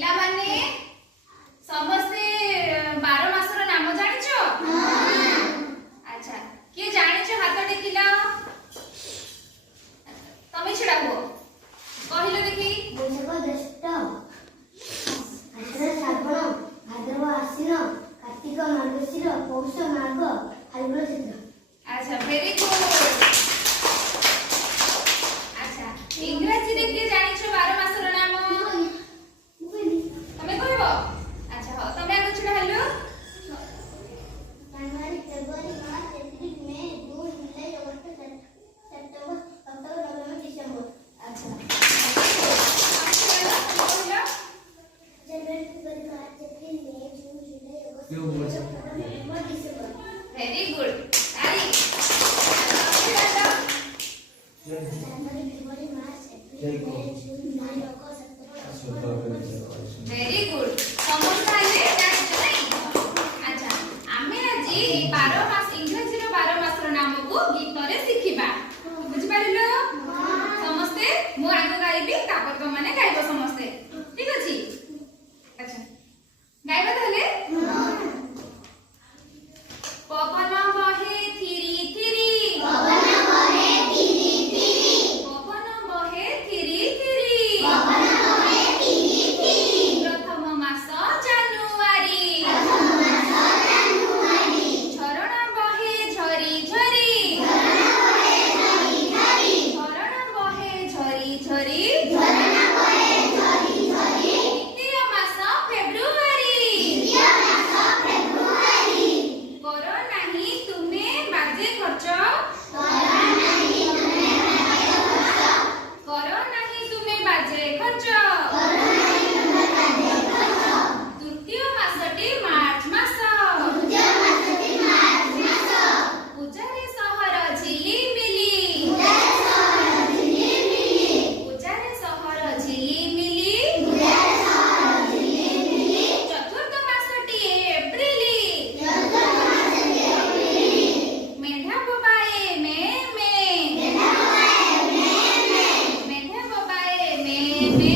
ପିଲାମାନେ ସମସ୍ତେ 12 ମାସର ନାମ ଜାଣିଛ? ଆଚ୍ଛା, କିଏ ଜାଣିଛ ହାତ ଟେକିଲା? ତମେ ଛିଡ଼ା ହୁଅ, କହିଲ ଦେଖି। ବୈଶାଖ ଜ୍ୟେଷ୍ଠ, ଆଷାଢ଼ ଶ୍ରାବଣ, ଭାଦ୍ରବ ଆଶ୍ୱିନ, କାର୍ତ୍ତିକ ମାର୍ଗଶିର, ପୌଷ ମାଘ, ଫାଲ୍ଗୁନ ଚୈତ୍ର। ଆଚ୍ଛା, ଭେରି ଗୁଡ୍। ଆଚ୍ଛା, ଇଂରାଜୀରେ କିଏ ଜାଣିଛ 12 ମାସର ନାମ? ତମେ କହିବ? ଆଚ୍ଛା, ହଉ, ତମେ ଆଗ ଛିଡ଼ା ହେଲ। January, February, March, April, May, June, July, August, September, October, November, December. ଆଚ୍ଛା, ତମେ ଛିଡ଼ା ହେଲ, ତମେ କହିଲ। January, February, March, April, May, June, July, August, September, November, December. Very good. ତାଳି। ତମେ ଛିଡ଼ା ହେଲ। January, February, March, April, May, June, July, August, September, October, November, December. Very good. ସମସ୍ତେ ଆଇଲେ ଜାଣିଛ ନାଇଁ? ଆଚ୍ଛା, ଆମେ ଆଜି ଏଇ 12 ମାସ ଇଂରାଜୀର 12 ମାସର ନାମକୁ ଗୀତରେ ଶିଖିବା। ବୁଝିପାରିଲ? ସମସ୍ତେ ମୁଁ ଆଗ ଗାଇବି, ତାପରେ ତମମାନେ ଗାଇବ ସମସ୍ତେ। ଠିକ ଅଛି? ଆଚ୍ଛା, ଗାଇବା ତାହେଲେ। ପବନ ବହେ ଥିରି ଥିରି, ପବନ ବହେ ଥିରି ଥିରି, ପବନ ବହେ ଥିରି ଥିରି, ପବନ ବହେ ଥିରି ଥିରି, ପ୍ରଥମ ମାସ ଜାନୁଆରୀ, ପ୍ରଥମ ମାସ ଜାନୁଆରୀ, ଝରଣା ବହେ ଝରି ଝରି, ଝରଣା ବହେ ଝରି ଝରି, ଝରଣା ବହେ ଝରି ଝରି, ଝରଣା ବହେ ଝରି ଝରି, ଦ୍ୱିତୀୟ ମାସ ଫେବୃଆରୀ, ଦ୍ୱିତୀୟ ମାସ ଫେବୃଆରୀ, କର ନାହିଁ ତୁମେ ବାଜେ ଖର୍ଚ୍ଚ, କର ନାହିଁ ତୁମେ ବାଜେ ଖର୍ଚ୍ଚ, କର ନାହିଁ ତୁମେ ବାଜେ ଖର୍ଚ୍ଚ। କର ନାହିଁ ତୁମେ ବାଜେ ଖର୍ଚ୍ଚ, ତୃତୀୟ ମାସଟି ମାର୍ଚ୍ଚ ମାସ, ତୃତୀୟ ମାସଟି ମାର୍ଚ୍ଚ ମାସ, ପୂଜାରେ ସହର ଝିଲିମିଲି, ପୂଜାରେ ସହର ଝିଲିମିଲି, ପୂଜାରେ ସହର ଝିଲିମିଲି, ପୂଜାରେ ସହର ଝିଲିମିଲି, ଚତୁର୍ଥ ମାସଟି ଏପ୍ରିଲ, ଚତୁର୍ଥ ମାସଟି ଏପ୍ରିଲ, ମେଣ୍ଢା ବୋବାଏ ମେ ମେ, ମେଣ୍ଢା ବୋବାଏ ମେ ମେ, ମେଣ୍ଢା ବୋବାଏ ମେ ମେ,